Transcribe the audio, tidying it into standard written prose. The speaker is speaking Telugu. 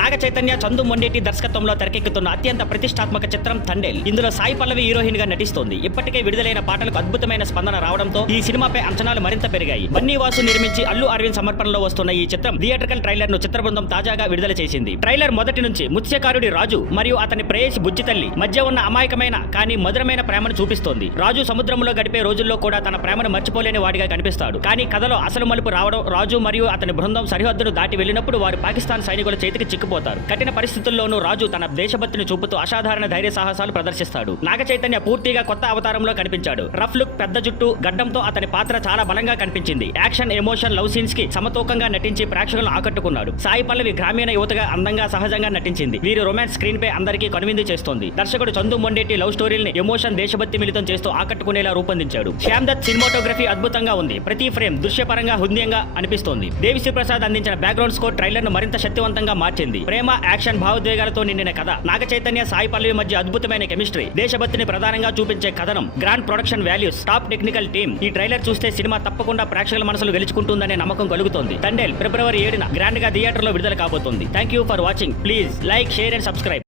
నాగ చైతన్య, చందు మొండేటి దర్శకత్వంలో తెరకెక్కుతున్న అత్యంత ప్రతిష్టాత్మక చిత్రం తండేల్. ఇందులో సాయి పల్లవి హీరోయిన్ గా నటిస్తోంది. ఇప్పటికే విడుదలైన పాటలకు అద్భుతమైన స్పందన రావడంతో ఈ సినిమాపై అంచనాలు మరింత పెరిగాయి. బన్నీ వాసు నిర్మించి అల్లు అరవింద్ సమర్పణలో వస్తున్న ఈ చిత్రం థియేట్రికల్ ట్రైలర్ ను చిత్ర బృందం తాజాగా విడుదల చేసింది. ట్రైలర్ మొదటి నుంచి మత్స్యకారుడి రాజు మరియు అతని ప్రేయసి బుజ్జి తల్లి మధ్య ఉన్న అమాయకమైన కానీ మధురమైన ప్రేమను చూపిస్తోంది. రాజు సముద్రంలో గడిపే రోజుల్లో కూడా తన ప్రేమను మర్చిపోలేని వాడిగా కనిపిస్తాడు. కానీ కథలో అసలు మలుపు రావడం రాజు మరియు అతని బృందం సరిహద్దును దాటి వెళ్ళినప్పుడు వారు పాకిస్తాన్ సైనికుల చేతికి చిక్కుపోతారు. కఠిన పరిస్థితుల్లోనూ రాజు తన దేశభక్తిని చూపుతూ అసాధారణ ధైర్య సాహసాలు ప్రదర్శిస్తాడు. నాగ చైతన్య పూర్తిగా కొత్త అవతారంలో కనిపించాడు. రఫ్ లుక్, పెద్ద జుట్టు, గడ్డంతో అతని పాత్ర చాలా బలంగా కనిపించింది. యాక్షన్, ఎమోషన్, లవ్ సీన్స్ కి సమతూకంగా నటించి ప్రేక్షకులను ఆకట్టుకున్నాడు. సాయి పల్లవి గ్రామీణ యువతగా అందంగా సహజంగా నటించింది. వీరి రొమాన్స్ స్క్రీన్ పై అందరికీ కనువిందు చేస్తోంది. దర్శకుడు చందు మొండేటి లవ్ స్టోరీని ఎమోషన్, దేశభక్తి మిళితం చేస్తూ ఆకట్టుకునేలా రూపొందించాడు. శ్యామ్ దత్ సినిమాటోగ్రఫీ అద్భుతంగా ఉంది. ప్రతి ఫ్రేమ్ దృశ్యపరంగా హృదయంగా అనిపిస్తోంది. దేవిశ్రీ ప్రసాద్ అందించిన బ్యాక్గ్రౌండ్ స్కోర్ ట్రైలర్ ను మరింత శక్తివంతంగా మార్చింది. ప్రేమ, యాక్షన్, భావోద్వేగాలతో నిండిన కథ. నాగ చైతన్య, సాయి పల్లవి మధ్య అద్భుతమైన కెమిస్ట్రీ, దేశభక్తిని ప్రధానంగా చూపించే కథనం, grand production values, top technical team. ఈ ట్రైలర్ చూస్తే సినిమా తప్పకుండా ప్రేక్షకుల మనసులు గెలుచుకుంటుందనే నమ్మకం కలుగుతోంది. తండేల్ ఫిబ్రవరి 7న గ్రాండ్ గా థియేటర్ లో విడుదల కాబోతోంది. Thank you for watching. Please like, share and subscribe.